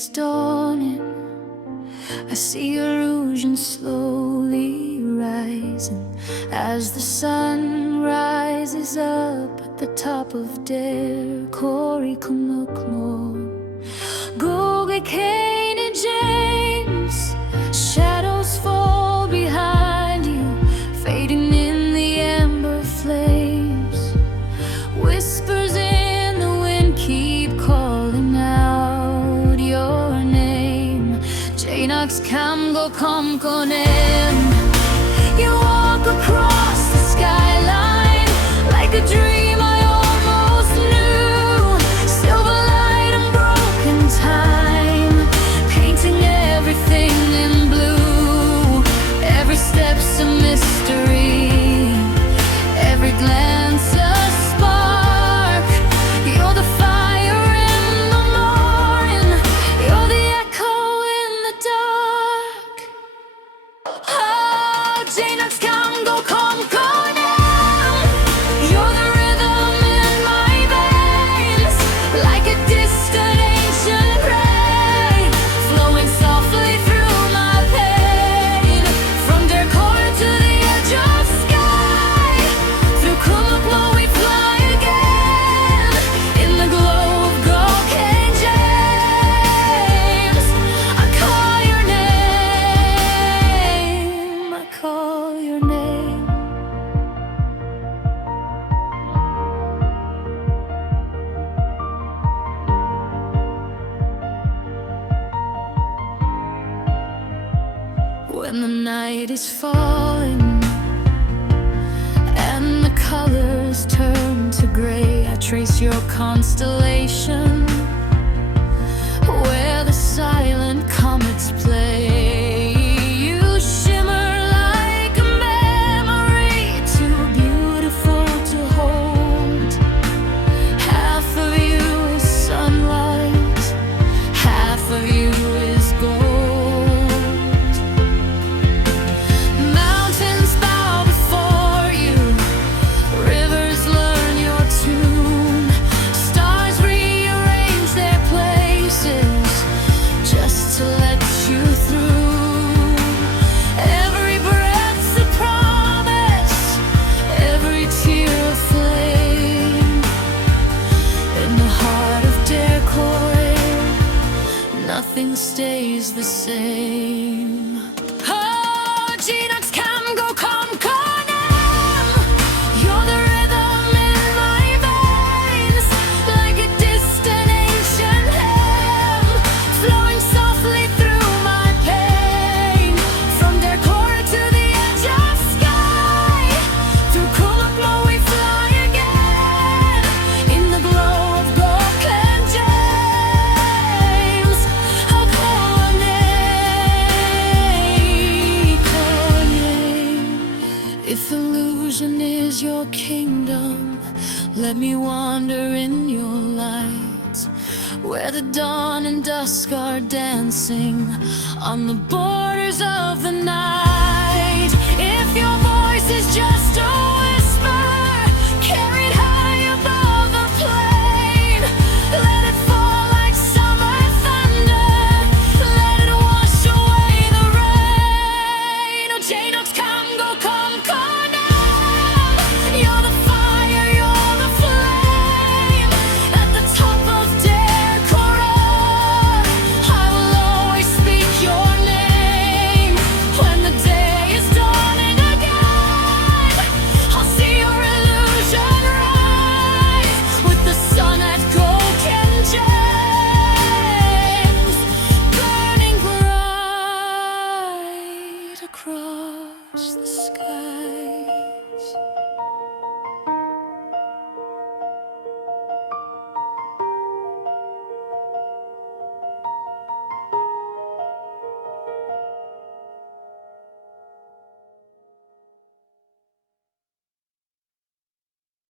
is dawning. I see illusion slowly rising as the sun rises up at the top of Der Kori Kumukmo. Goge Kane and James, shadows fall behind you, fading in the amber flames. Whispers in the wind keep calling out your name. Janox Kamgo Komkonem. You walk across the skyline like a dream I almost knew. Silver light and broken time, painting everything in blue. Every step's a mystery, every glance a spark. You're the fire in the morning, you're the echo in the dark. Oh, Janox Kamgo Komkonem. You're the rhythm in my veins, like a distant ancient ray, flowing softly through my pain. From Der Kor to the edge of sky, through Kumukmo we fly again, in the glow of Goken James. I call your name, I call your name. When the night is falling and the colors turn to gray, I trace your constellation where the silent comets play. You shimmer like a memory, too beautiful to hold. Half of you is sunlight, half of you is gold. Mountains bow before you, rivers learn your tune. Stars rearrange their places just to let you through. Every breath's a promise, every tear a flame. In the heart of Der Kor, nothing stays the same. Oh, Janox Kamgo Komkonem. You're the rhythm in my veins, like a distant ancient hymn, flowing softly through my pain. From Der Kor to the edge of sky, through Kumukmo we fly again, in the glow of Goken James. I'll call your name, call your name. If illusion is your kingdom, let me wander in your light, where the dawn and dusk are dancing on the borders of the night.